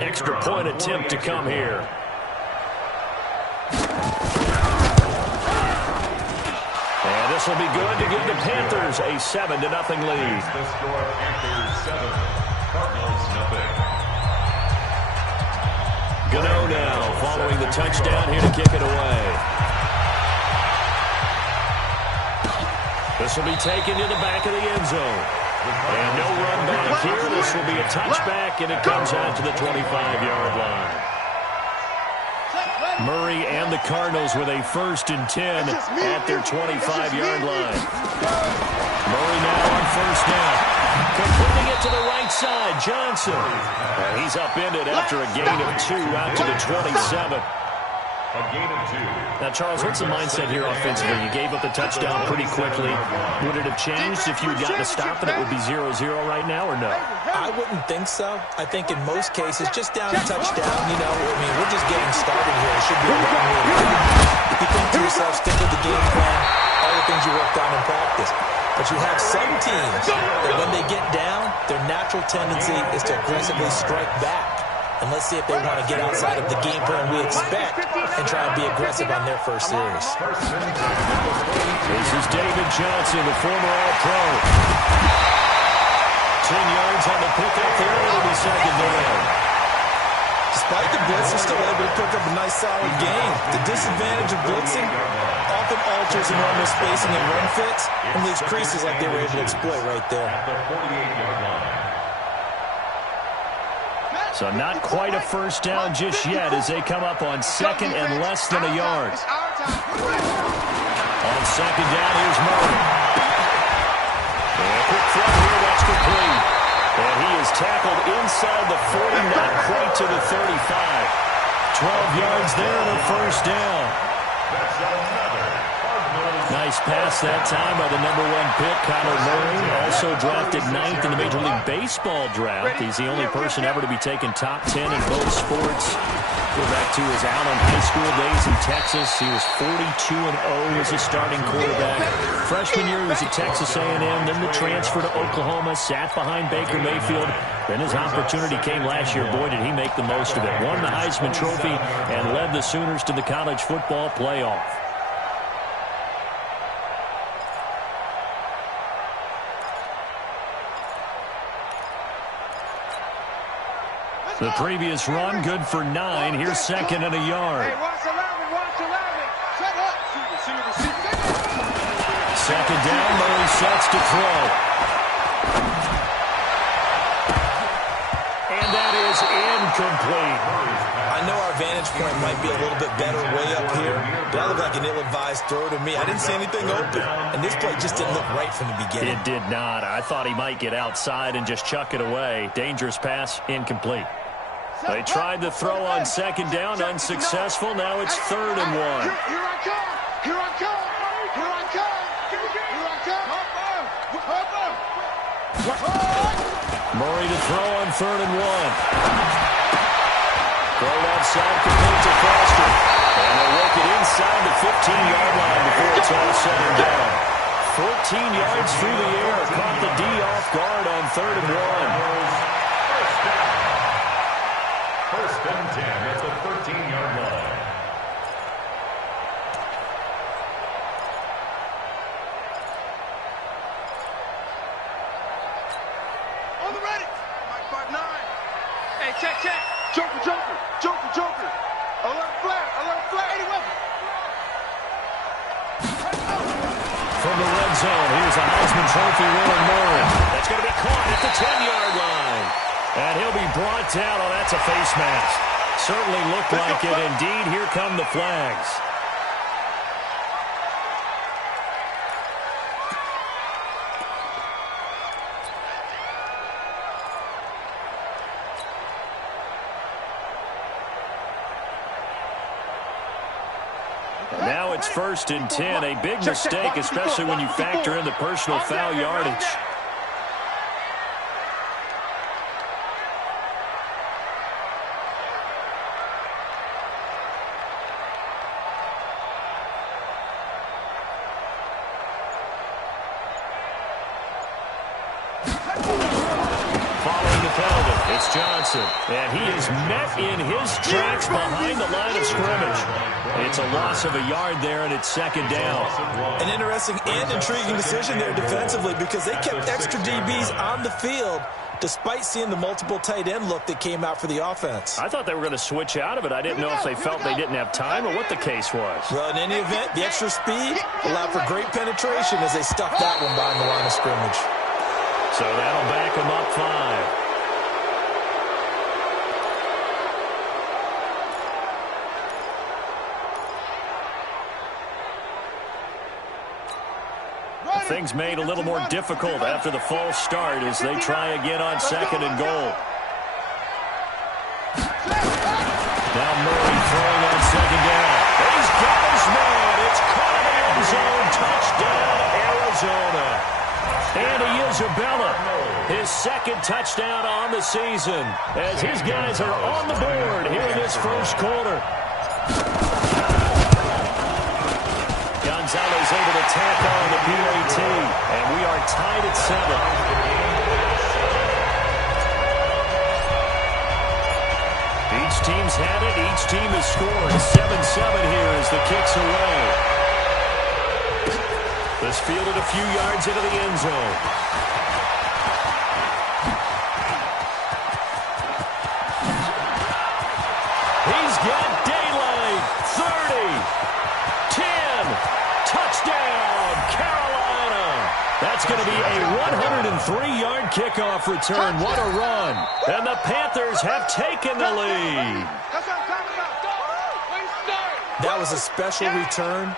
extra point attempt to come here. And this will be good to give the Panthers a 7-0 lead. The score, Panthers 7, Cardinals 0. Gano now following the touchdown here to kick it away. This will be taken to the back of the end zone. And no run back here. This will be a touchback, and it comes out to the 25-yard line. Murray and the Cardinals with a 1st and 10 at their 25-yard line. Murray now on 1st down. Completing it to the right side, Johnson. And he's upended after a gain of 2 out to the 27. A gain of 2. Now, Charles, what's the mindset here offensively? You gave up the touchdown pretty quickly. Would it have changed if you had gotten a stop and it would be 0-0 right now, or no? I wouldn't think so. I think in most cases, just down a touchdown, we're just getting started here. It should be a one-way. You think to yourself, stick with the game plan, all the things you worked on in practice. But you have some teams that when they get down, their natural tendency is to aggressively strike back. And let's see if they want to get outside of the game plan we expect and try and be aggressive on their first series. This is David Johnson, the former All-Pro. 10 yards on the pickup there. It'll be 2nd down. Despite the blitz, they're still able to pick up a nice solid gain. The disadvantage of blitzing often alters the normal spacing and run fits and leaves creases like they were able to exploit right there. At the 48-yard line. So not quite a 1st down just yet as they come up on 2nd and less than a yard. On 2nd down, here's Murray. And a quick throw here, that's complete. And he is tackled inside the 40, not quite to the 35. 12 yards there and a 1st down. That's another Cardinals. Nice pass that time by the number 1 pick, Kyler Murray. Also drafted 9th in the Major League Baseball draft. He's the only person ever to be taken top 10 in both sports. Go back to his Allen High School days in Texas. He was 42-0 as a starting quarterback. Freshman year, he was at Texas A&M. Then the transfer to Oklahoma, sat behind Baker Mayfield. Then his opportunity came last year. Boy, did he make the most of it. Won the Heisman Trophy and led the Sooners to the college football playoff. The previous run, good for 9. Here's 2nd and a yard. Second down, Murray sets to throw. And that is incomplete. I know our vantage point might be a little bit better way up here, but that looked like an ill-advised throw to me. I didn't see anything open, and this play just didn't look right from the beginning. It did not. I thought he might get outside and just chuck it away. Dangerous pass, incomplete. They tried the throw on 2nd down, unsuccessful. Now it's 3rd and 1. Here I come! Here I come! Here I come! Here I come! Murray to throw on 3rd and 1. Throw outside, complete to Foster. And they'll work it inside the 15-yard line before it's all said and done. 14 yards through the air. Caught the D off guard on 3rd and 1. 1st and 10 at the 13-yard line. On the ready. Mike 5-9. Hey, check. Joker. Alert flat. 80 weapon. From the red zone, here's a Heisman Trophy winner, Murray. That's going to be caught at the 10-yard line. And he'll be brought down. Oh, that's a face mask. Certainly looked like it. Indeed, here come the flags. And now it's 1st and 10. A big mistake, especially when you factor in the personal foul yardage. Johnson. And he is met in his tracks behind the line of scrimmage. It's a loss of a yard there, and it's second down. An interesting and intriguing decision there defensively because they kept extra DBs on the field despite seeing the multiple tight end look that came out for the offense. I thought they were going to switch out of it. I didn't know if they felt they didn't have time or what the case was. Well, in any event, the extra speed allowed for great penetration as they stuffed that one behind the line of scrimmage. So that'll back them up 5. Things made a little more difficult after the false start as they try again on second and goal. Now Murray throwing on second down. He's got his man. It's caught in the end zone. Touchdown, Arizona. Andy Isabella, his second touchdown on the season as his guys are on the board here in this first quarter. Gonzalez able to tack on the PAT, and we are tied at 7. Each team's had it. Each team has scored. 7-7 here as the kick's away. This fielded a few yards into the end zone. He's got daylight. 30. 10, touchdown, Carolina. That's going to be a 103-yard kickoff return. What a run. And the Panthers have taken the lead. That was a special return,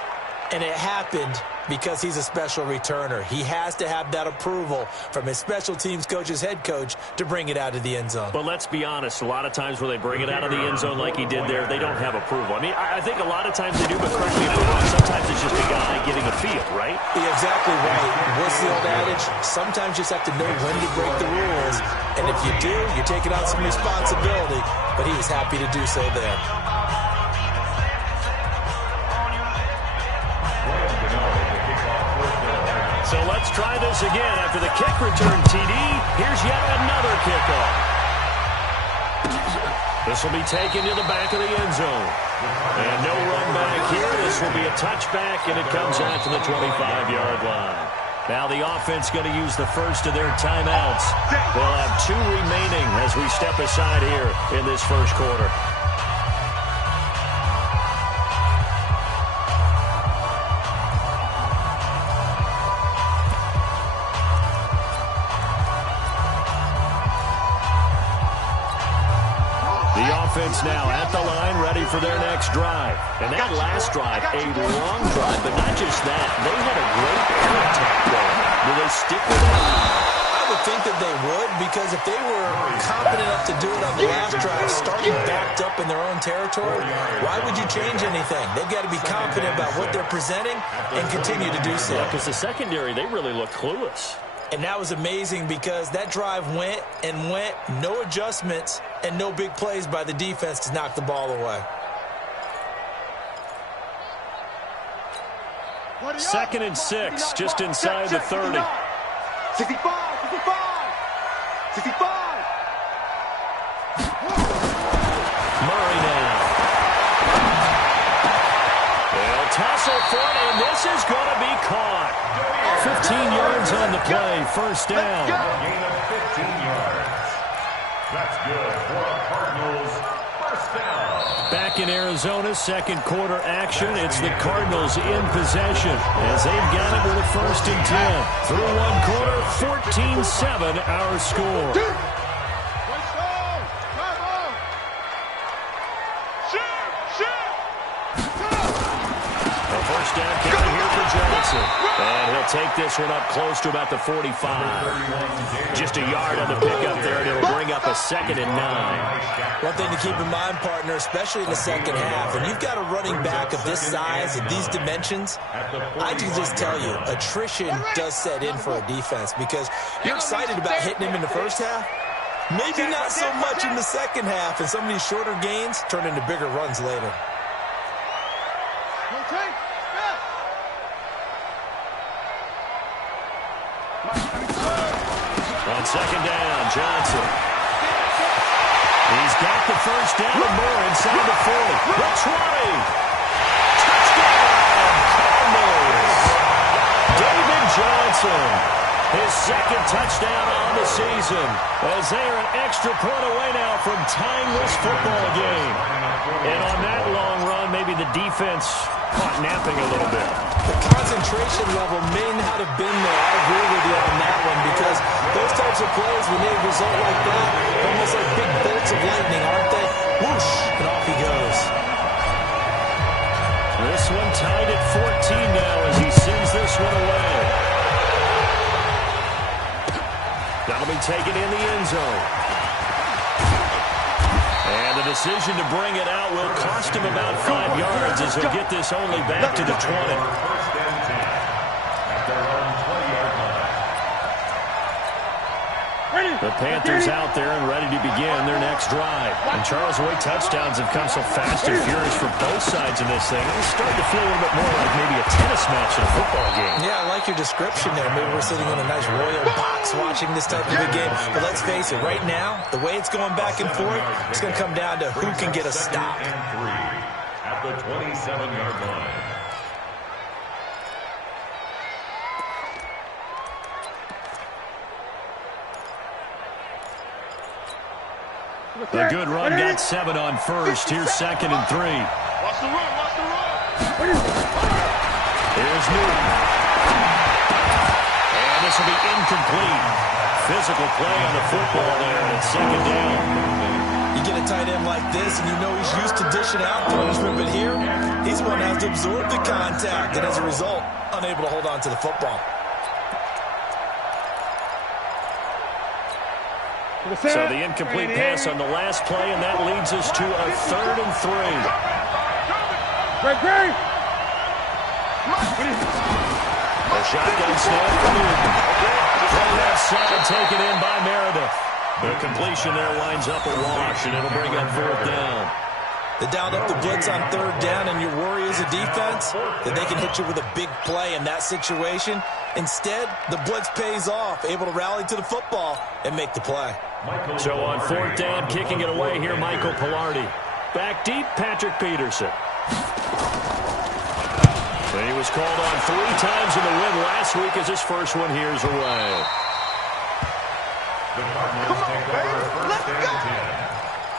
and it happened because he's a special returner. He has to have that approval from his special teams coach's head coach to bring it out of the end zone. But let's be honest, a lot of times when they bring it out of the end zone like he did there, they don't have approval. I mean, I think a lot of times they do, but correct me if I'm wrong, sometimes it's just a guy getting a feel, right? You're exactly right. What's the old adage? Sometimes you just have to know when to break the rules, and if you do, you're taking on some responsibility, but he was happy to do so there. So let's try this again. After the kick return TD, here's yet another kickoff. This will be taken to the back of the end zone. And no run back here. This will be a touchback, and it comes out to the 25-yard line. Now the offense going to use the first of their timeouts. They'll have 2 remaining as we step aside here in this first quarter. Offense now at the line, ready for their next drive. And that last drive, a long drive, but not just that. They had a great air attack going. Will they stick with that? I would think that they would, because if they were confident enough to do it on the last drive, starting backed up in their own territory, why would you change anything? They've got to be confident about what they're presenting and continue to do so. Yeah, because the secondary, they really look clueless. And that was amazing because that drive went and went, no adjustments, and no big plays by the defense to knock the ball away. 2nd and 6, just inside the 30. 65, 65, 65. Murray now. They'll tussle for it, and this is going to be caught. 15 yards on the play, first down. Gain of 15 yards. That's good for the Cardinals. First down. Back in Arizona, second quarter action. It's the Cardinals in possession as they've got it with a 1st and 10. Through one quarter, 14-7 our score. First down coming here for Johnson. And he'll take this one up close to about the 45. Just a yard on the pickup there, and it'll bring up a 2nd and 9. One thing to keep in mind, partner, especially in the second half, when you've got a running back of this size and these dimensions, I can just tell you, attrition does set in for a defense because you're excited about hitting him in the first half. Maybe not so much in the second half, and some of these shorter gains turn into bigger runs later. On second down, Johnson. He's got the first down and more inside the 40. The 20. Touchdown, Cardinals. David Johnson, his second touchdown on the season, as they are an extra point away now from tying this football game. And on that long run, maybe the defense caught napping a little bit. The concentration level may not have been there. I agree with you on that one, because those types of plays, when they result like that, they're almost like big bolts of lightning, aren't they? Whoosh, and off he goes. This one tied at 14 now as he sends this one away. That'll be taken in the end zone. And the decision to bring it out will cost him about 5 yards as he'll get this only back to the 20. First and 10 at their own 20-yard line. The Panthers out there and ready to begin their next drive. And Charles, the way touchdowns have come so fast and furious for both sides in this thing, it's starting to feel a little bit more like maybe a tennis match in a football game. Yeah, I like your description there. Maybe we're sitting in a nice royal box watching this type of a game. But let's face it, right now, the way it's going back and forth, it's going to come down to who can get a stop. And 3 at the 27-yard line. The good run got 7 on first. Here's 2nd and 3. Watch the run, watch the run. Here's Newton. And this will be incomplete. Physical play on the football there, and it's 2nd down. You get a tight end like this, and you know he's used to dishing out punishment, but here, he's the one that has to absorb the contact, and as a result, unable to hold on to the football. So the incomplete pass on the last play, and that leads us to a 3rd and 3. A shotgun snap for Newton. From left side, taken in by Meredith. The completion there winds up a wash, and it'll bring up 4th down. They dialed up the blitz on 3rd down, and your worry as a defense that they can hit you with a big play in that situation. Instead, the blitz pays off, able to rally to the football and make the play. So on 4th down, kicking it away here, Michael Pilardi. Back deep, Patrick Peterson. And he was called on 3 times in the win last week as his first one here's away. The Cardinals take over first and 10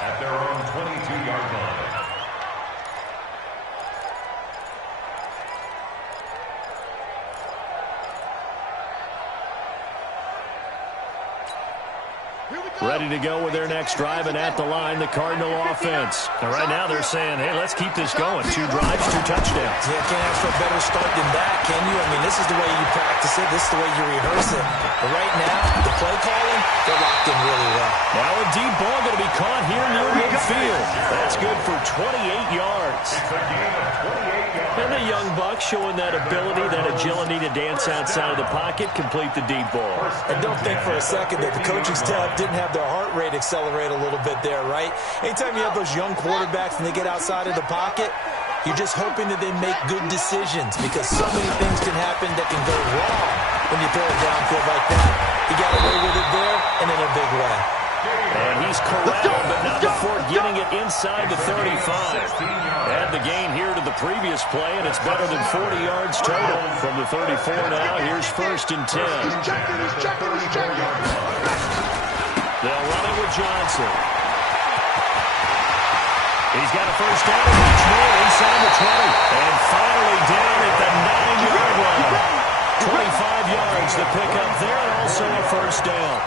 at their own 22-yard line. Ready to go with their next drive, and at the line, the Cardinal offense. And right now they're saying, hey, let's keep this going. 2 drives, 2 touchdowns. Yeah, can't ask for a better start than that, can you? I mean, this is the way you practice it. This is the way you rehearse it. But right now, the play calling, they're locked in really well. Now a deep ball going to be caught here near midfield. That's good for 28 yards. It's a gain of 28 yards. And the young buck showing that ability, that agility to dance outside of the pocket, complete the deep ball. And don't think for a second that the coaching staff didn't have their heart rate accelerate a little bit there, right? Anytime you have those young quarterbacks and they get outside of the pocket, you're just hoping that they make good decisions, because so many things can happen that can go wrong when you throw it downfield like that. He got away with it there and in a big way. And he's corralled, but not before getting it inside the 35. Add the gain here to the previous play, and it's better than 40 yards total. From the 34 now, here's 1st and 10. They'll run it with Johnson. He's got a first down, and much more inside the 20. And finally down at the 9-yard line. 25 yards to pick up there, and also a first down.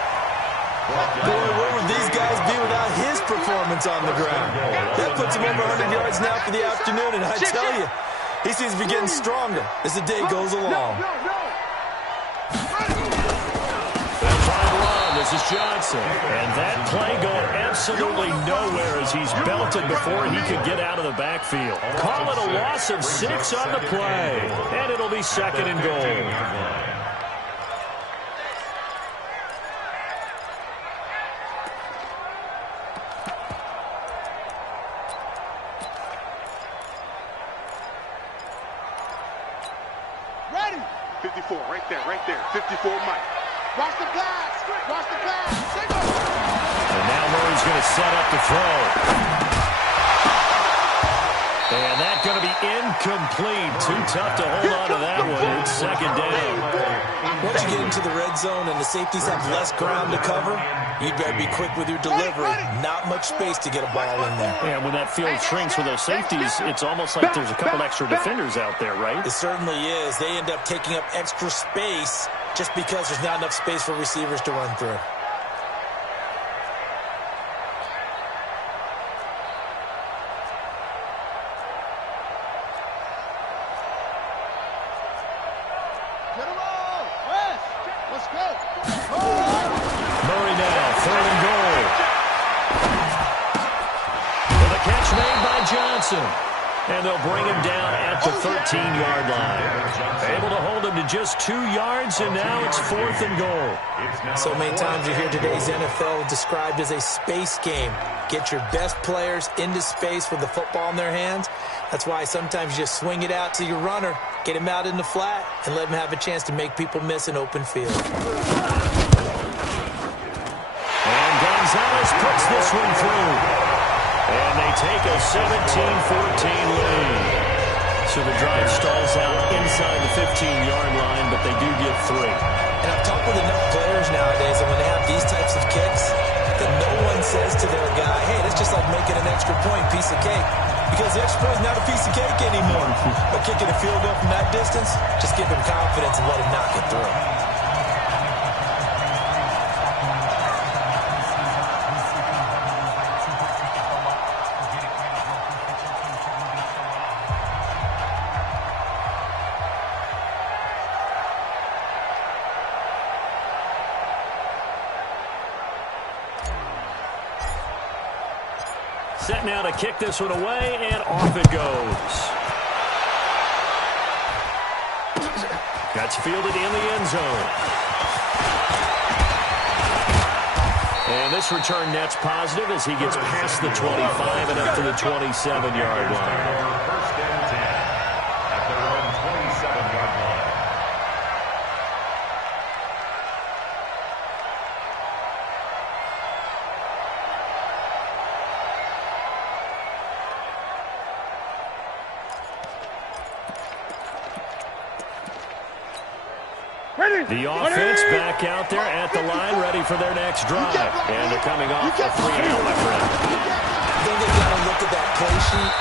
Boy, where would these guys be without his performance on the ground? That puts him over 100 yards now for the afternoon, and I tell you, he seems to be getting stronger as the day goes along. This is Johnson. And that play going absolutely nowhere as he's belted before he could get out of the backfield. Call it a loss of 6 on the play. And it'll be 2nd and goal. Ready. 54, right there. 54, Mike. Watch the pass. Watch the pass. And now Murray's going to set up to throw. And that's going to be incomplete. Too tough to hold on to that one. It's second down. Once you get into the red zone and the safeties have less ground to cover, you'd better be quick with your delivery. Not much space to get a ball in there. Yeah, when that field shrinks with those safeties, it's almost like there's a couple extra defenders out there, right? It certainly is. They end up taking up extra space just because there's not enough space for receivers to run through. Murray now, third and goal. With a catch made by Johnson. And they'll bring him down at the 13-yard line. Able to hold him to just 2 yards, and now it's fourth and goal. So many times you hear today's NFL described as a space game. Get your best players into space with the football in their hands. That's why sometimes you just swing it out to your runner, get him out in the flat, and let him have a chance to make people miss an open field. And Gonzalez puts this one through. And they take a 17-14 lead. So the drive stalls out inside the 15-yard line, but they do get 3. And I've talked with enough players nowadays, and when they have these types of kicks, that no one says to their guy, hey, that's just like making an extra point, piece of cake. Because the extra point is not a piece of cake anymore. But kicking a field goal from that distance, just give him confidence and let him knock it through. Set now to kick this one away, and off it goes. That's fielded in the end zone. And this return net's positive as he gets past the 25 and up to the 27-yard line. First and 10 at their own 27-yard line. The offense back out there at the line, ready for their next drive. And they're coming off a 3-and-out, my friend. I think they've got to look at that play sheet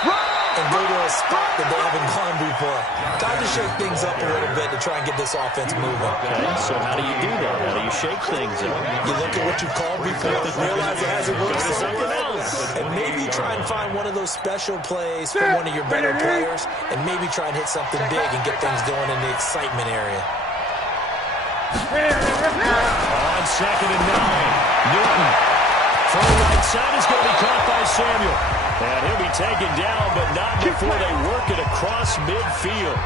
and go to a spot that they haven't gone before. Time to shake things up a little bit to try and get this offense moving. Okay, so how do you do that? How do you shake things up? You look at what you've called before, realize it hasn't worked Go to so something well, else. and maybe try and find one of those special plays from one of your better players, and maybe try and hit something big and get things going in the excitement area. On second and 9, Newton. From the right side is going to be caught by Samuel. And he'll be taken down, but not before they work it across midfield.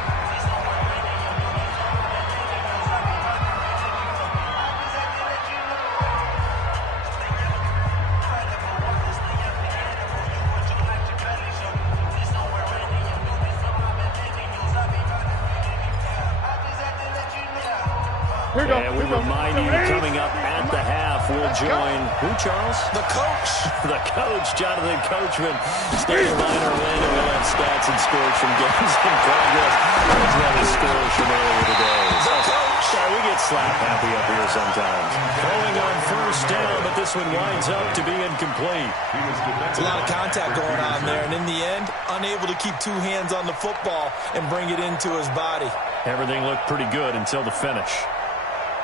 And we remind you, coming up at the half, we'll join, who, Charles? The coach. The coach, Jonathan Coachman, standing by in Orlando. We'll have stats and scores from games in progress, as well as scores from earlier today. The coach. Sorry, we get slap happy up here sometimes. Throwing on first down, but this one winds up to be incomplete. There's a lot of contact going on there, and in the end, unable to keep 2 hands on the football and bring it into his body. Everything looked pretty good until the finish.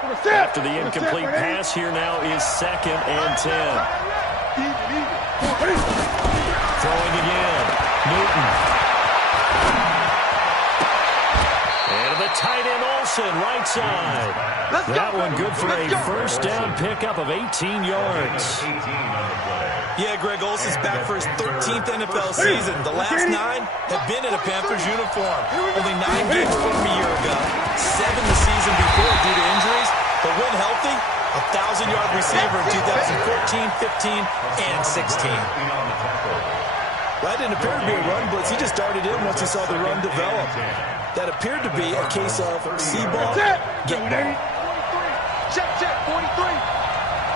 After the incomplete pass, here now is second and 10. Throwing again. Newton. And to the tight end, Olsen, right side. That one good for a first down pickup of 18 yards. 18 on the play. Yeah, Greg Olsen's back for his 13th NFL season. The last 9 have been in a Panthers uniform. Only 9 games from a year ago. 7 the season before due to injuries. But when healthy, a 1,000-yard receiver in 2014, 15, and 16. That didn't appear to be a run blitz. He just darted in once he saw the run develop. That appeared to be a case of see ball, get ball. Check, 43.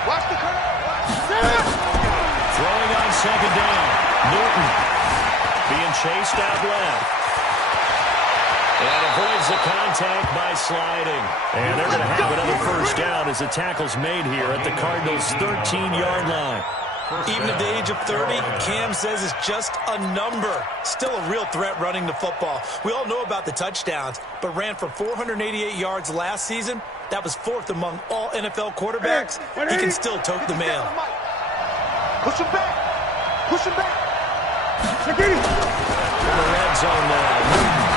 Watch the curve. Throwing on second down. Newton being chased out left. And avoids the contact by sliding. And they're going to have another first down as the tackle's made here at the Cardinals' 13-yard line. Even at the age of 30, Cam says it's just a number. Still a real threat running the football. We all know about the touchdowns, but ran for 488 yards last season. That was fourth among all NFL quarterbacks. He can still tote the mail. Push him back. Push him back. In the red zone now.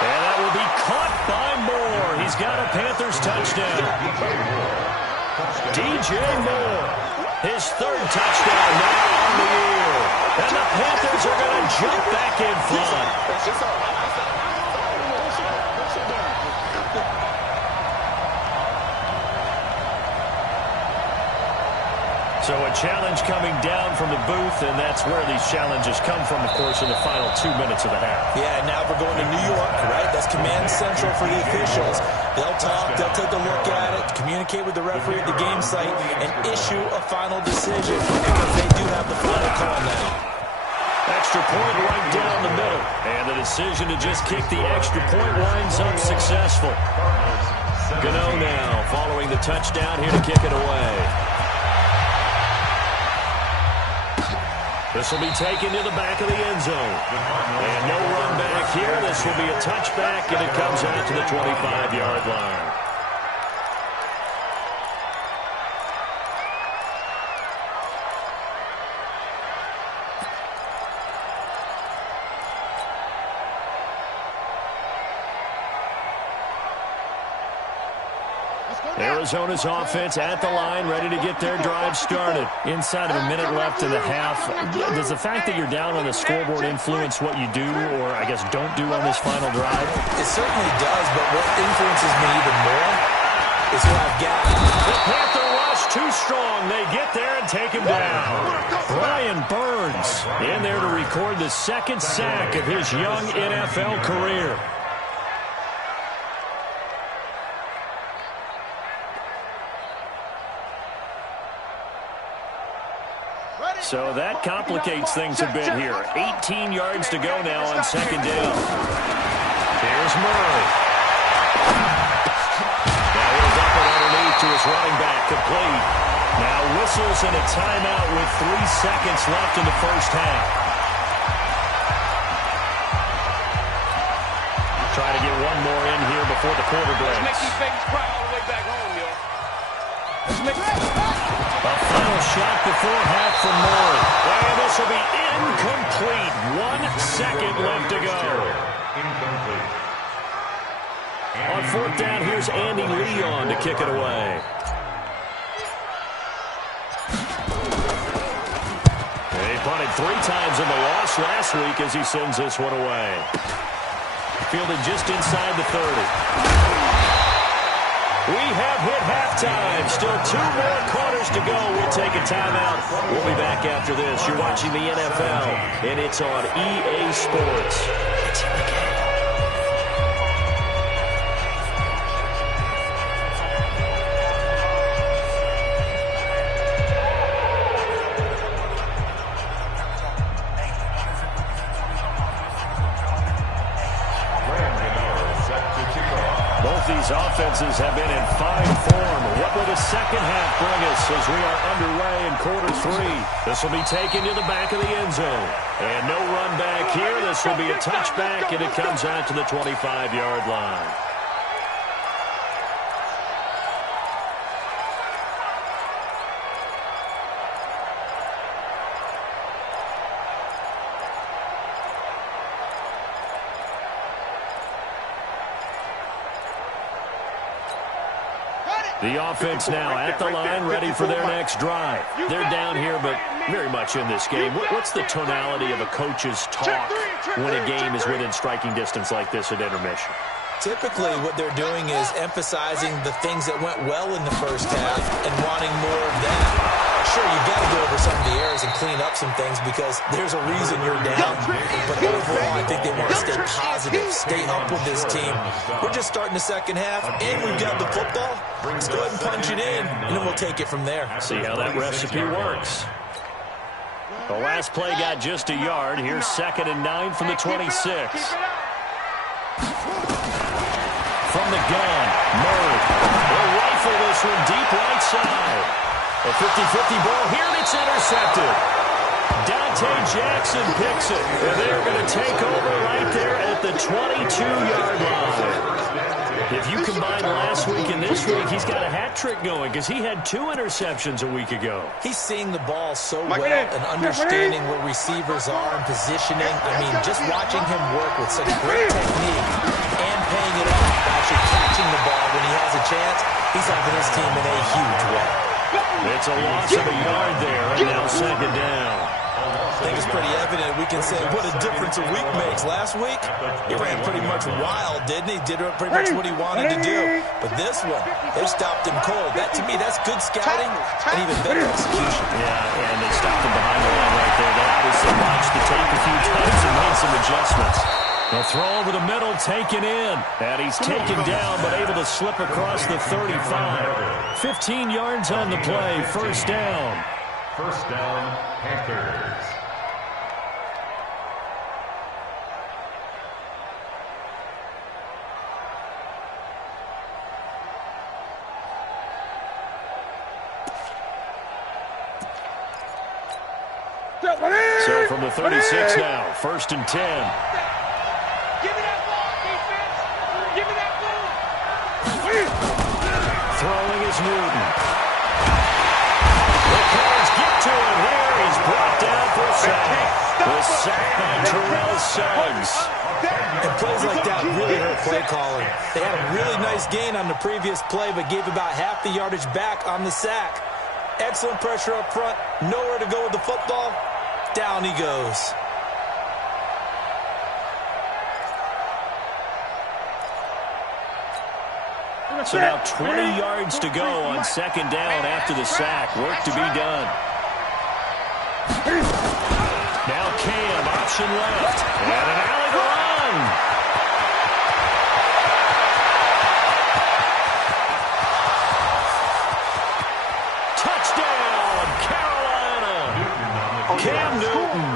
And that will be caught by Moore. He's got a Panthers touchdown. DJ Moore, his third touchdown now on the year. And the Panthers are going to jump back in front. So a challenge coming down from the booth, and that's where these challenges come from, of course, in the final 2 minutes of the half. Yeah, now we're going to New York, right? That's command central for the officials. They'll talk, they'll take a look at it, communicate with the referee at the game site, and issue a final decision because they do have the final call now. Extra point right down the middle, and the decision to just kick the extra point winds up successful. Gano now following the touchdown here to kick it away. This will be taken to the back of the end zone. And no run back here. This will be a touchback, and it comes out to the 25-yard line. Arizona's offense at the line, ready to get their drive started. Inside of a minute left in the half. Does the fact that you're down on the scoreboard influence what you do, or I guess don't do on this final drive? It certainly does, but what influences me even more is what I've got. The Panther rush too strong. They get there and take him down. Brian Burns in there to record the second sack of his young NFL career. So that complicates things a bit here. 18 yards to go now on second down. Here's Murray. Now he'll dump it underneath to his running back, complete. Now whistles and a timeout with 3 seconds left in the first half. Try to get one more in here before the quarter breaks. Let's make these babies cry all the way back home, yo. Let's make a final shot before half from Murray. And this will be incomplete. 1 second left to go. Incomplete. On fourth down, here's Andy Leon to kick it away. He punted 3 times in the loss last week as he sends this one away. Fielded just inside the 30. We have hit halftime. Still 2 more quarters to go. We'll take a timeout. We'll be back after this. You're watching the NFL, and it's on EA Sports. It's in the game. These offenses have been in fine form. What will the second half bring us as we are underway in quarter 3? This will be taken to the back of the end zone. And no run back here. This will be a touchback, and it comes out to the 25-yard line. The offense now at the line, ready for their next drive. They're down here, but very much in this game. What's the tonality of a coach's talk when a game is within striking distance like this at intermission? Typically, what they're doing is emphasizing the things that went well in the first half and wanting more of that. Sure, you've got to go over some of the errors and clean up some things because there's a reason you're down. But overall, I think they want to stay positive, stay up with this team. We're just starting the second half, and we've got the football. Let's go ahead and punch it in, and then we'll take it from there. See how that recipe works. The last play got just a yard. Here's 2nd and 9 from the 26. From the gun, Murray will rifle this one deep right side. A 50-50 ball here, and it's intercepted. Dante Jackson picks it, and they're going to take over right there at the 22-yard line. If you combine last week and this week, he's got a hat trick going because he had 2 interceptions a week ago. He's seeing the ball so well and understanding where receivers are and positioning. I mean, just watching him work with such great technique and paying it off by actually catching the ball when he has a chance, he's helping his team in a huge way. It's a loss of a yard there, and now 2nd down. I think it's pretty evident. We can say what a difference a week makes. Last week, he ran pretty much wild, didn't he? Did pretty much what he wanted to do. But this one, they stopped him cold. That, to me, that's good scouting and even better execution. Yeah, and they stopped him behind the line right there. They obviously watched the tape a few times and made some adjustments. They'll throw over the middle, taken in. And he's taken down, but able to slip across the 35. 15 yards on the play, 1st down. 1st down, Panthers. So from the 36 now, 1st and 10. Give me that ball, defense. Give me that ball. Throwing is Newton. The Cards get to him here. He's brought down for a sack. The sack by Terrell Suggs. And plays like that really hurt play calling. They had a really nice gain on the previous play, but gave about half the yardage back on the sack. Excellent pressure up front. Nowhere to go with the football. Down he goes. So now 20 yards to go on 2nd down after the sack. Work to be done. Now Cam, option left. And an alley run. Touchdown, Carolina. Cam Newton,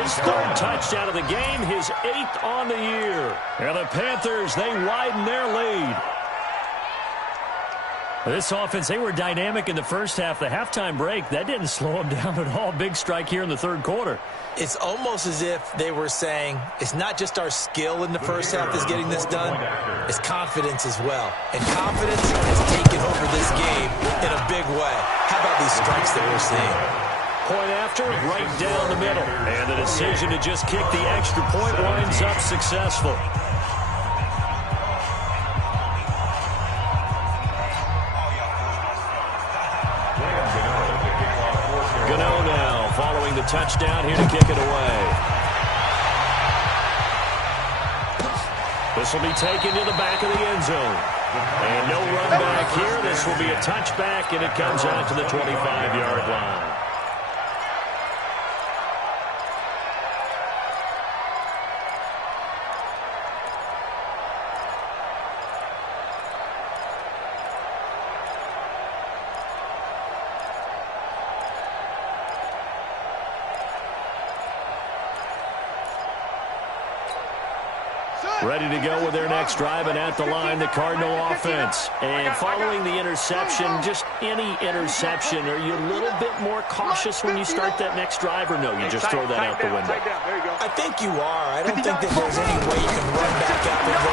his 3rd touchdown of the game, his 8th on the year. And the Panthers, they widen their lead. This offense, they were dynamic in the first half. The halftime break, that didn't slow them down at all. Big strike here in the 3rd quarter. It's almost as if they were saying, it's not just our skill in the first half that's getting this done, it's confidence as well. And confidence has taken over this game in a big way. How about these strikes that we're seeing? Point after, right down the middle. And the decision to just kick the extra point winds up successful. Gano now following the touchdown here to kick it away. This will be taken to the back of the end zone. And no run back here. This will be a touchback, and it comes out to the 25-yard line. Ready to go with their next drive, and at the line, the Cardinal offense. And following the interception, just any interception, are you a little bit more cautious when you start that next drive, or no, you just throw that out the window? I think you are. I don't think that there's any way you can run back out and go,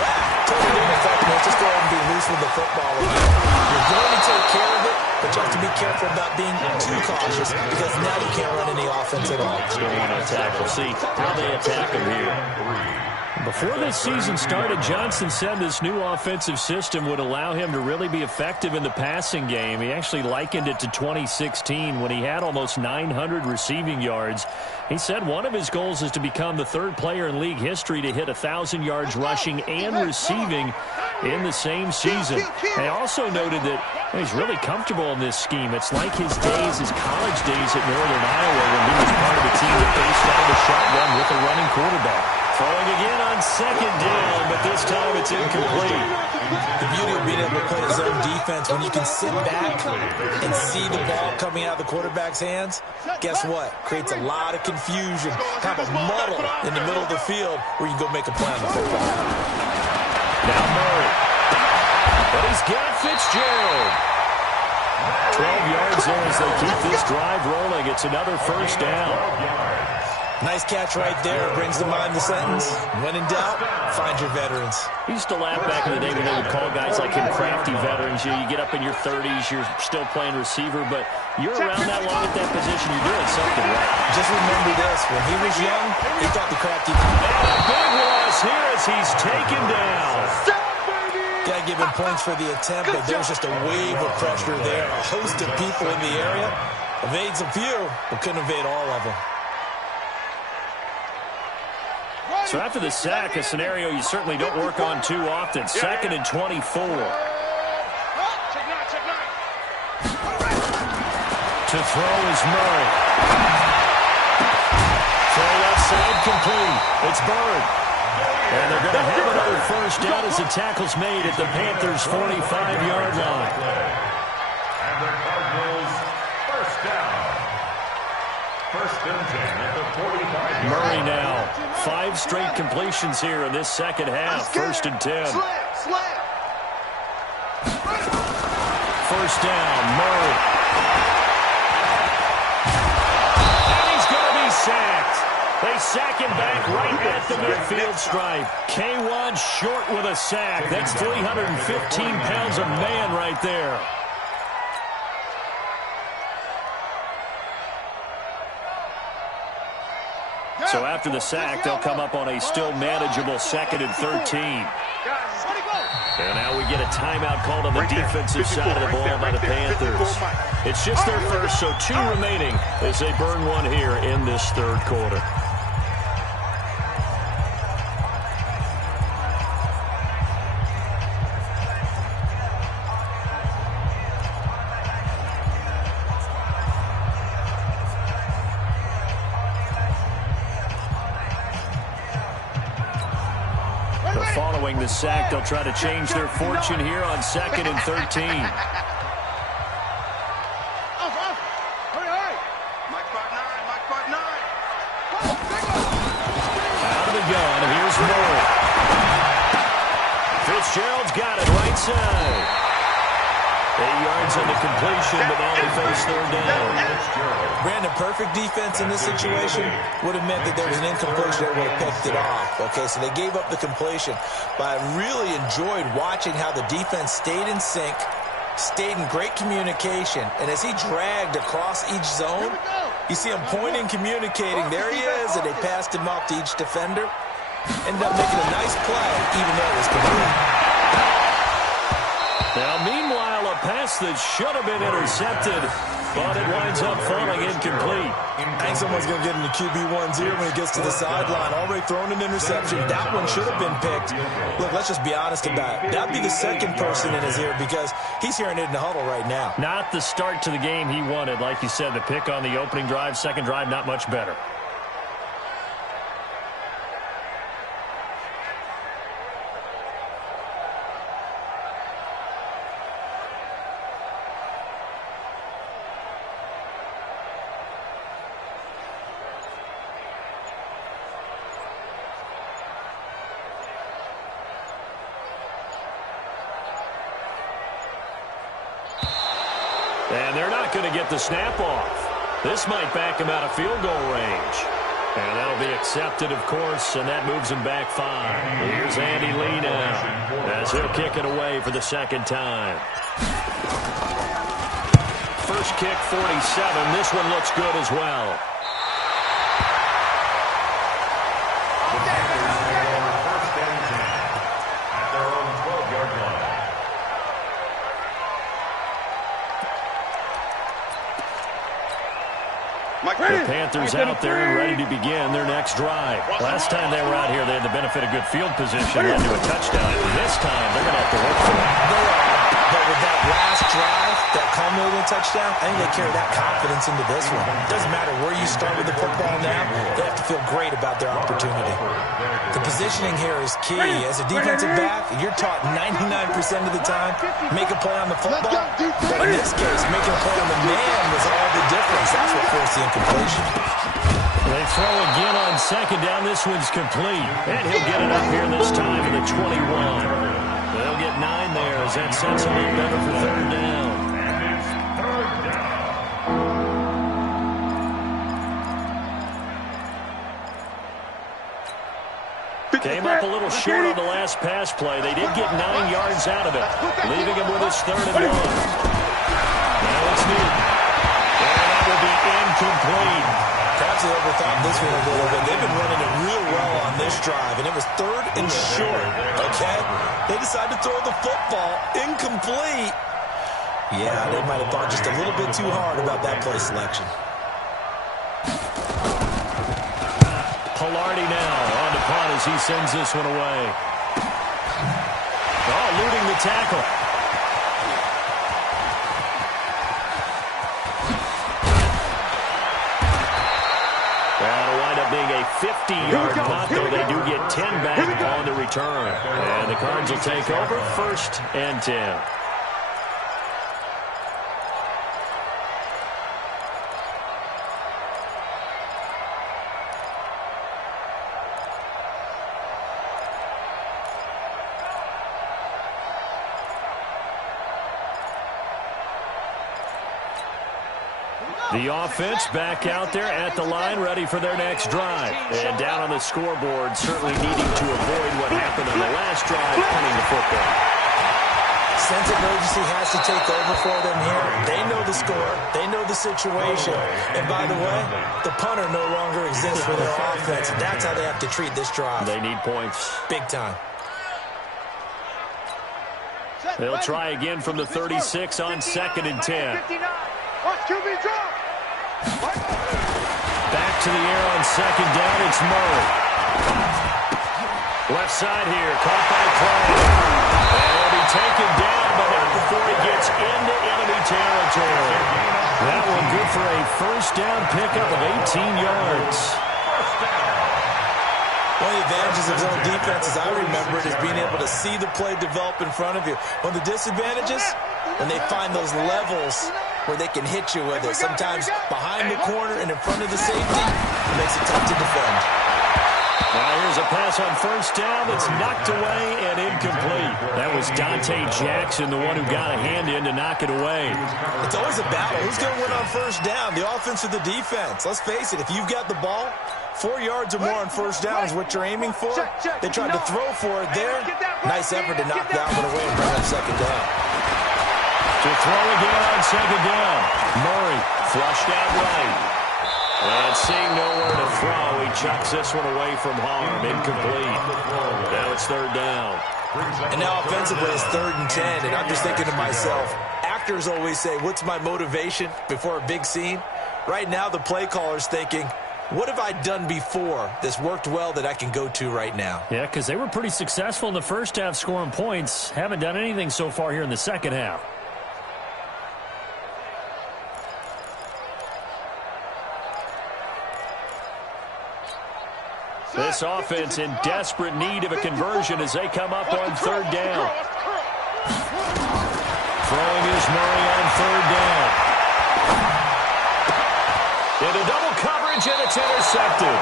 totally ineffective. Just go ahead and be loose with the football again. You're going to take care of it, but you have to be careful about being too cautious because now you can't run any offense at all. Still want to attack. We'll see how they attack him here. Before this season started, Johnson said this new offensive system would allow him to really be effective in the passing game. He actually likened it to 2016 when he had almost 900 receiving yards. He said one of his goals is to become the 3rd player in league history to hit 1,000 yards rushing and receiving in the same season. They also noted that he's really comfortable in this scheme. It's like his days, his college days at Northern Iowa when he was part of a team that faced out of the shotgun with a running quarterback. Throwing again on second down, but this time it's incomplete. The beauty of being able to play his own defense, when you can sit back and see the ball coming out of the quarterback's hands, guess what? Creates a lot of confusion, kind of a muddle in the middle of the field where you can go make a play on the football. Now Murray. But he's got Fitzgerald. 12 yards there as they keep this drive rolling. It's another first down. Nice catch right there. Brings to mind the sentence, when in doubt, find your veterans. We used to laugh back in the day when they would call guys like him crafty veterans. You get up in your 30s, you're still playing receiver, but you're around that long at that position, you're doing something right. Just remember this. When he was young, he thought the crafty... And a big loss here as he's taken down. Got to give him points for the attempt, but there was just a wave of pressure there. A host of people in the area. Evades a few, but couldn't evade all of them. So after the sack, a scenario you certainly don't work on too often. Second and 24. To throw is Murray. Throw left side complete. It's Bird. And they're going to have another first down as the tackle's made at the Panthers' 45-yard line. And the Cardinals first down. First and 10 at the 45-yard line. Murray now. 5 straight completions here in this second half. First and 10. First down, Murray. And he's going to be sacked. They sack him back right at the midfield stripe. K1 short with a sack. That's 315 pounds of man right there. So after the sack, they'll come up on a still manageable second and 13. And now we get a timeout called on the defensive side of the ball by the Panthers. It's just their first, so 2 remaining as they burn one here in this third quarter. Following the sack, they'll try to change their fortune here on second and 13. Out of the gun, here's Murray. Fitzgerald's got it right side. 8 yards on the completion, but now they face third down. Brandon, perfect defense in this situation would have meant that there was an incompletion that would have picked it off. Okay, so they gave up the completion. But I really enjoyed watching how the defense stayed in sync, stayed in great communication, and as he dragged across each zone, you see him pointing, communicating. There he is, and they passed him off to each defender. Ended up making a nice play, even though it was complete. Now, meanwhile, a pass that should have been intercepted, but it winds up falling incomplete. I think someone's going to get in the QB1's ear when he gets to the sideline. Already thrown an interception. That one should have been picked. Look, let's just be honest about it. That would be the second person in his ear because he's hearing it in the huddle right now. Not the start to the game he wanted. Like you said, the pick on the opening drive, second drive, not much better. And they're not going to get the snap off. This might back him out of field goal range. And that'll be accepted, of course, and that moves him back 5. Here's Andy Lee now as he'll kick it away for the second time. First kick, 47. This one looks good as well. The Panthers out there and ready to begin their next drive. Last time they were out here, they had the benefit of good field position, led to a touchdown. This time, they're going to have to work for it. They are, but with that last drive, that culminating touchdown, I think they carry that confidence into this one. It doesn't matter where you start with the football now, they have to feel great about their opportunity. The Positioning here is key. As a defensive back, you're taught 99% of the time, make a play on the football. But in this case, making a play on the man was all the difference. That's what forced the incompletion. They throw again on second down. This one's complete. And he'll get it up here this time to the 21. They'll get 9 there as that sets them up better for third down. Came up a little short on the last pass play. They did get 9 yards out of it, leaving him with his 3rd and 1. Now it's Newton. And that will be incomplete. Perhaps they overthought this one a little bit. They've been running it real well on this drive, and it was 3rd and short, okay? They decided to throw the football incomplete. Yeah, they might have thought just a little bit too hard about that play selection. Pilardi now on the punt as he sends this one away. Oh, eluding the tackle. That'll wind up being a 50-yard punt, though they do get 10 back on the return. And the Cards will take over 1st and 10. The offense back out there at the line, ready for their next drive. And down on the scoreboard, certainly needing to avoid what happened on the last drive, punting the football. Sense of urgency has to take over for them here. They know the score. They know the situation. And by the way, the punter no longer exists for their offense. That's how they have to treat this drive. They need points. Big time. They'll try again from the 36 on 2nd and 10. Back to the air on 2nd down, it's Murray. Left side here, caught by Clay. And he'll be taken down, but not before he gets into enemy territory. That one good for a 1st down pickup of 18 yards. One of the advantages of zone defenses, I remember it, is being able to see the play develop in front of you. One of the disadvantages, when they find those levels where they can hit you with it. Sometimes behind the corner and in front of the safety, it makes it tough to defend. Now here's a pass on 1st down that's knocked away and incomplete. That was Dante Jackson, the one who got a hand in to knock it away. It's always a battle. Who's going to win on 1st down, the offense or the defense? Let's face it, if you've got the ball, 4 yards or more on 1st down is what you're aiming for. They tried to throw for it there. Nice effort to knock that one away and bring up 2nd down. To throw again on 2nd down. Murray flushed out right. And seeing nowhere to throw, he chucks this one away from harm. Incomplete. Now it's 3rd down. And now offensively it's 3rd and 10. And I'm just thinking to myself, actors always say, what's my motivation before a big scene? Right now the play caller's thinking, what have I done before that's worked well that I can go to right now? Yeah, because they were pretty successful in the 1st half scoring points. Haven't done anything so far here in the 2nd half. This offense in desperate need of a conversion as they come up on 3rd down. Throwing is Murray on 3rd down. Into double coverage, and it's intercepted.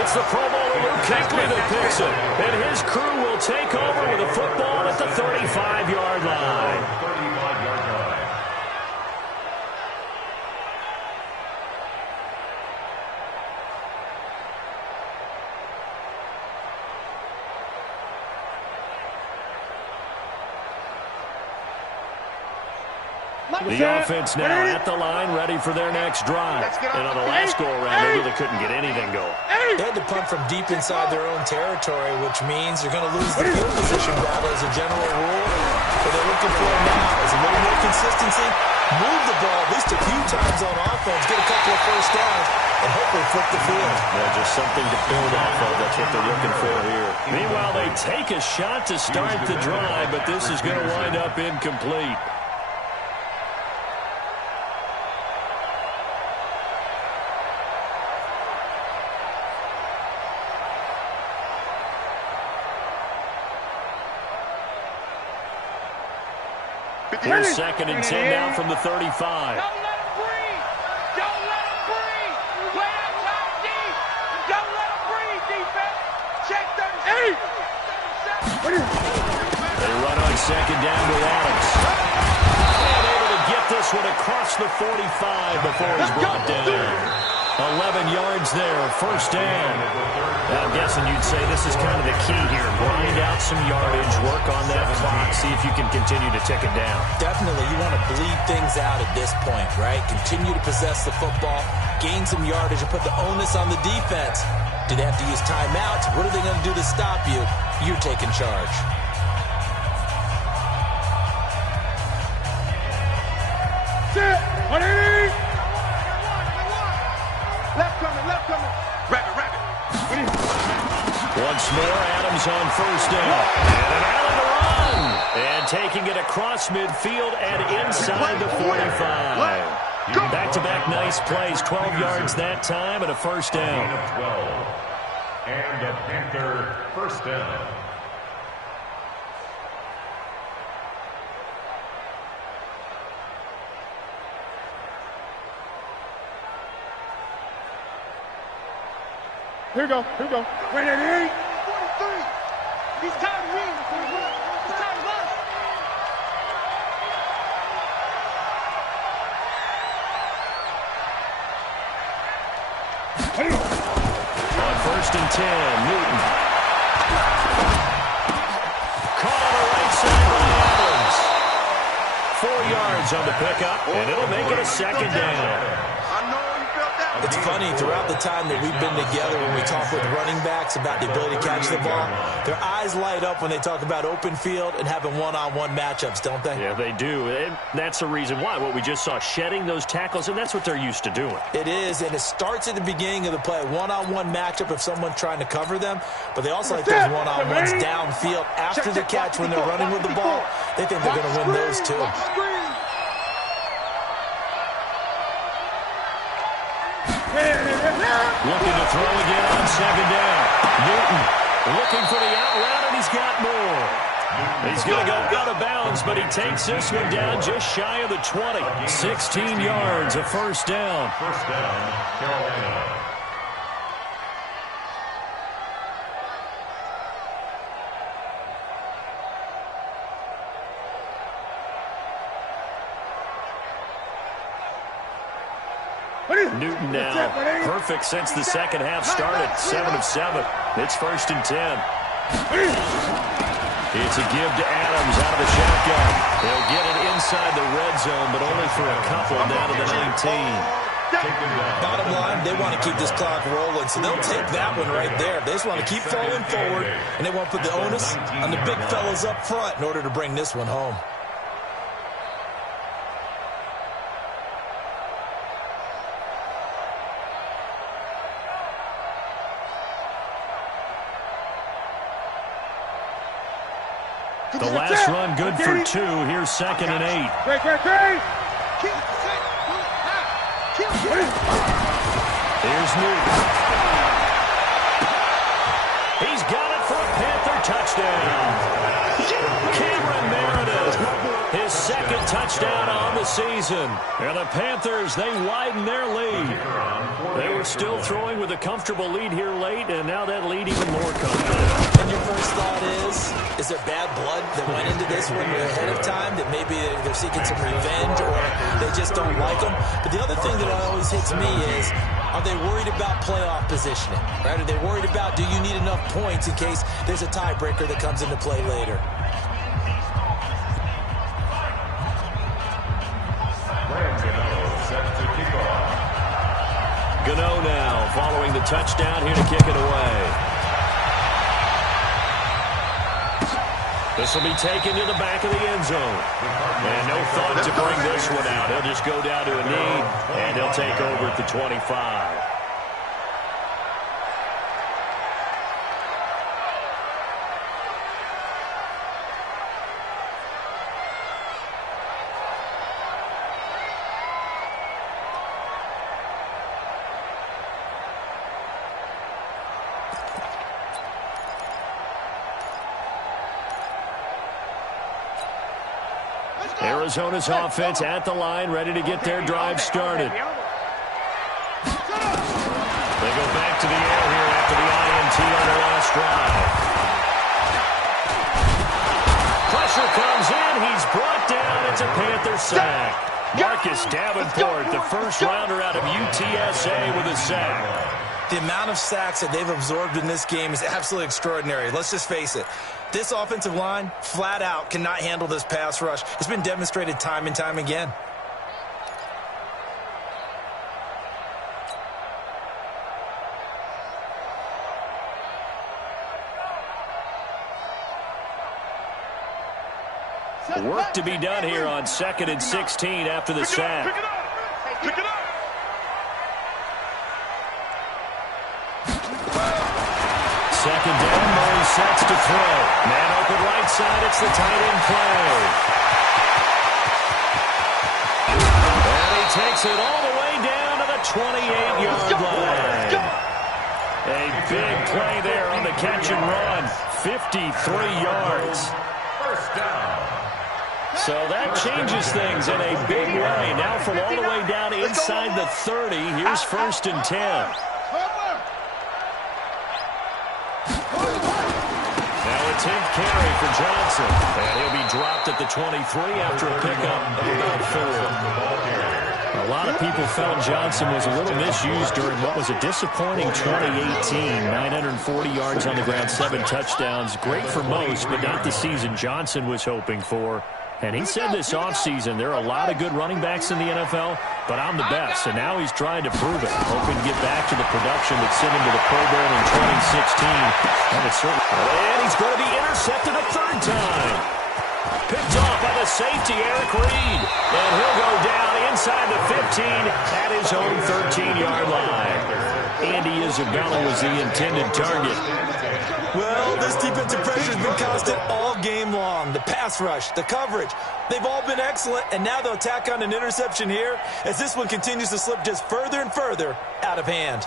It's the Pro Bowler Lurk that picks it. And his crew will take over with a football at the 35-yard line. The offense now at the line, ready for their next drive. And on the last go-around, they really couldn't get anything going. They had to punt from deep inside their own territory, which means you're going to lose the field position battle as a general rule. What they're looking for now is a little more consistency, move the ball at least a few times on offense, get a couple of 1st downs, and hopefully flip the field. Yeah, just something to build off of. That's what they're looking for here. Meanwhile, they take a shot to start the drive, but this is going to wind up incomplete. Here's 2nd and 10 now from the 35. Don't let him breathe. Don't let him breathe. Play that top D. Don't let him breathe, defense. Check 38. They run on 2nd down with Adams. And able to get this one across the 45 before he's brought down. 11 yards there, 1st down. Now, I'm guessing you'd say this is kind of the key here. Grind out some yardage, work on that clock, see if you can continue to tick it down. Definitely, you want to bleed things out at this point, right? Continue to possess the football, gain some yardage, and put the onus on the defense. Do they have to use timeouts? What are they going to do to stop you? You're taking charge. Sit. 180. Left coming. Rabbit. Once more, Adams on 1st down. And an alley to run. And taking it across midfield and inside the 45. Back-to-back nice plays. 12 yards that time and a 1st down. 12. And the Panther 1st down. Here we go. Wait, 88. 43. He's tired of winning. He's tired of us. On 1st and 10, Newton. Caught on the right side by Adams. 4 yards on the pickup, and it'll make it a 2nd down. It's funny, throughout the time that we've been together when we talk with running backs about the ability to catch the ball, their eyes light up when they talk about open field and having one-on-one matchups, don't they? Yeah, they do. And that's the reason why. What we just saw, shedding those tackles, and that's what they're used to doing. It is, and it starts at the beginning of the play. One-on-one matchup if someone's trying to cover them, but they also like those one-on-ones downfield after the catch when they're running with the ball. They think they're going to win those too. Looking to throw again on 2nd down. Newton looking for the out route, and he's got more. He's going to go out of bounds, but he takes this one down just shy of the 20. 16 yards, a 1st down. 1st down, Carolina. Newton now perfect since the 2nd half started. 7 of 7. It's 1st and 10. It's a give to Adams out of the shotgun. They'll get it inside the red zone, but only for a couple down to the 19. Bottom line, they want to keep this clock rolling, so they'll take that one right there. They just want to keep falling forward, and they want to put the onus on the big fellas up front in order to bring this one home. The last run good for 2. Here's 2nd and 8. Here's Newton. He's got it for a Panther touchdown. Cameron Meredith, his 2nd touchdown on the season. And the Panthers, they widen their lead. They were still throwing with a comfortable lead here late, and now that lead even more comfortable. And your first thought is there bad blood that went into this one ahead of time, that maybe they're seeking some revenge or they just don't like them? But the other thing that always hits me is, are they worried about playoff positioning? Right? Are they worried about, do you need enough points in case there's a tiebreaker that comes into play later? Gano now following the touchdown here to kick it away. This will be taken to the back of the end zone. And no thought to bring this one out. He'll just go down to a knee, and he'll take over at the 25. Arizona's offense at the line, ready to get their drive started. They go back to the air here after the INT on their last drive. Pressure comes in. He's brought down. It's a Panther sack. Marcus Davenport, the first rounder out of UTSA with a sack. The amount of sacks that they've absorbed in this game is absolutely extraordinary. Let's just face it. This offensive line, flat out, cannot handle this pass rush. It's been demonstrated time and time again. Work to be done here on 2nd and 16 after the sack. Pick it up. Pick it up. Second down, Murray sets to throw. Man open right side, it's the tight end play. And he takes it all the way down to the 28-yard line. A big play there on the catch and run. 53 yards. First down. So that changes things in a big way. Now from all the way down inside the 30, here's 1st and 10. Now a 10th carry for Johnson. And he'll be dropped at the 23 after a pickup of about 4. A lot of people felt Johnson was a little misused during what was a disappointing 2018. 940 yards on the ground, 7 touchdowns. Great for most, but not the season Johnson was hoping for. And he said this offseason there are a lot of good running backs in the NFL, but I'm the best. And now he's trying to prove it, hoping to get back to the production that sent him to the Pro Bowl in 2016. And he's going to be intercepted a 3rd time. Picked off by the safety, Eric Reed. And he'll go down inside the 15 at his own 13-yard line. Andy Isabella was the intended target. Well, this defensive pressure has been constant all game long. The pass rush, the coverage, they've all been excellent, and now they'll tack on an interception here as this one continues to slip just further and further out of hand.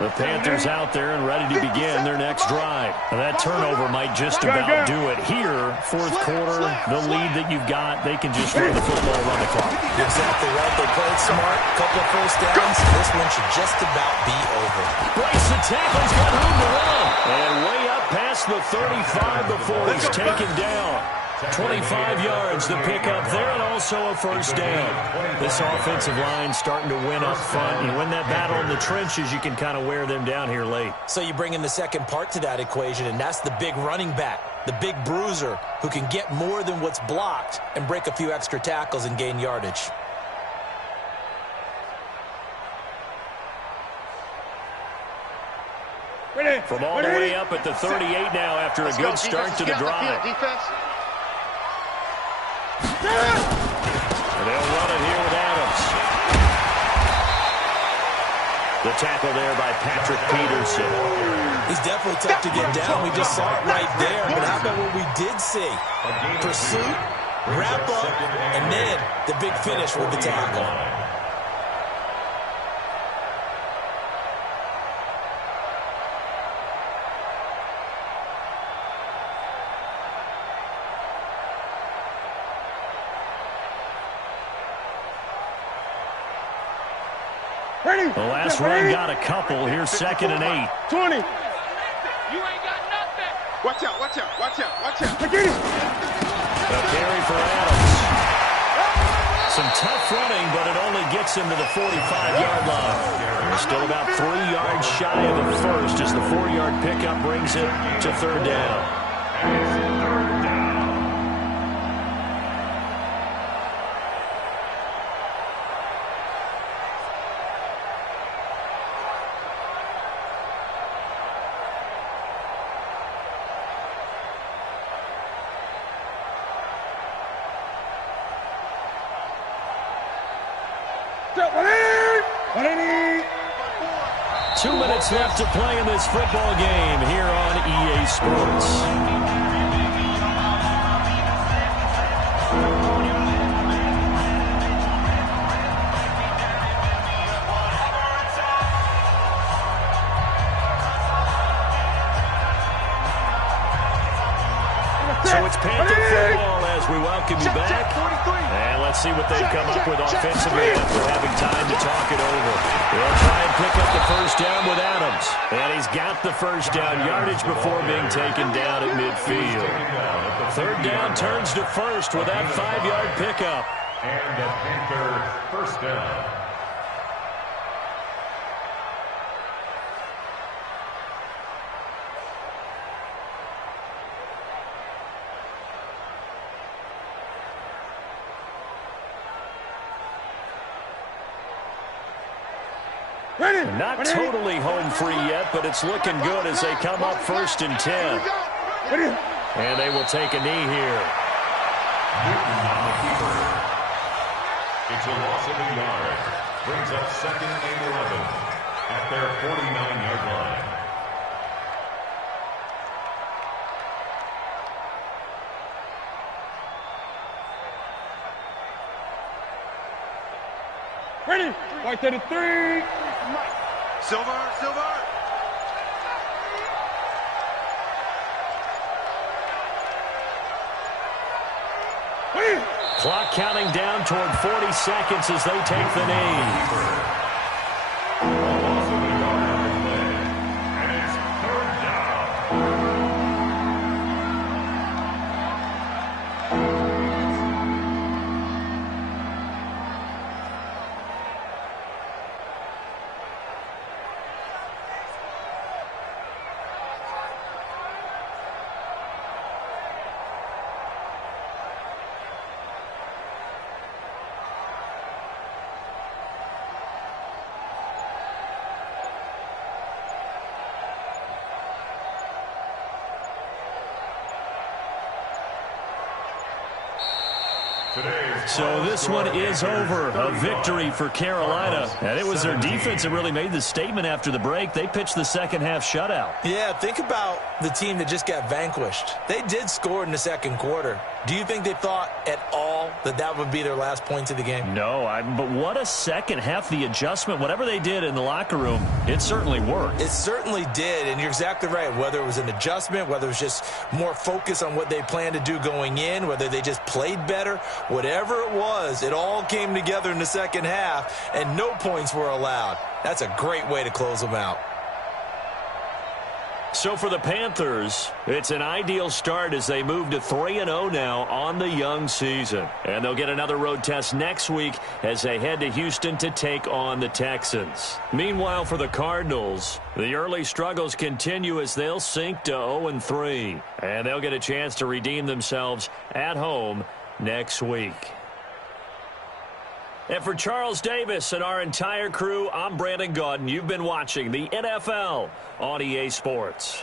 The Panthers out there and ready to begin their next drive. Now that turnover might just about do it. Here, 4th quarter, the lead that you've got, they can just run the football, run the clock. Exactly right. They played smart, couple of first downs. This one should just about be over. Breaks the tackle, he's got room to run. And way up past the 35 before he's taken down. 25 yards, the pickup there, and also a 1st down. This offensive line starting to win up front. You win that battle in the trenches, you can kind of wear them down here late. So you bring in the second part to that equation, and that's the big running back, the big bruiser, who can get more than what's blocked and break a few extra tackles and gain yardage. From all the way up at the 38 now after a good start to the drive. And they'll run it here with Adams. The tackle there by Patrick Peterson. He's definitely tough to get down. We just saw it right there. But how about what we did see? Pursuit, wrap up, and then the big finish with the tackle. The last run got a couple. Here's 2nd and 8. 20. You ain't got nothing. Watch out, watch out, watch out, watch out. A carry for Adams. Some tough running, but it only gets him to the 45-yard line. They're still about 3 yards shy of a first as the 4-yard pickup brings it to 3rd down. Two minutes left to play in this football game here on EA Sports. So it's Panther football as we welcome you back. And let's see what they've come up with offensively after having time to talk it over. They'll try and pick up the first down with Adams. And he's got the first down yardage before being taken down at midfield. Third down turns to first with that 5-yard pickup. And the Panther first down. Not totally home free yet, but it's looking good as they come up 1st and 10. And they will take a knee here. Newton on the keeper. It's a loss of a yard. Brings up 2nd and 11 at their 49-yard line. Ready? Right to the 3. Silver. Clock counting down toward 40 seconds as they take the knee. Loss of a yard on the play. And it's 3rd down. So this one is over. A victory for Carolina. And it was their defense that really made the statement after the break. They pitched the second half shutout. Yeah, think about the team that just got vanquished. They did score in the second quarter. Do you think they thought at all that that would be their last points of the game? No, but what a second half. The adjustment, whatever they did in the locker room, it certainly worked. It certainly did, and you're exactly right. Whether it was an adjustment, whether it was just more focus on what they planned to do going in, whether they just played better, whatever it was, it all came together in the second half, and no points were allowed. That's a great way to close them out. So for the Panthers, it's an ideal start as they move to 3-0 now on the young season. And they'll get another road test next week as they head to Houston to take on the Texans. Meanwhile, for the Cardinals, the early struggles continue as they'll sink to 0-3. And they'll get a chance to redeem themselves at home next week. And for Charles Davis and our entire crew, I'm Brandon Gaudin. You've been watching the NFL on EA Sports.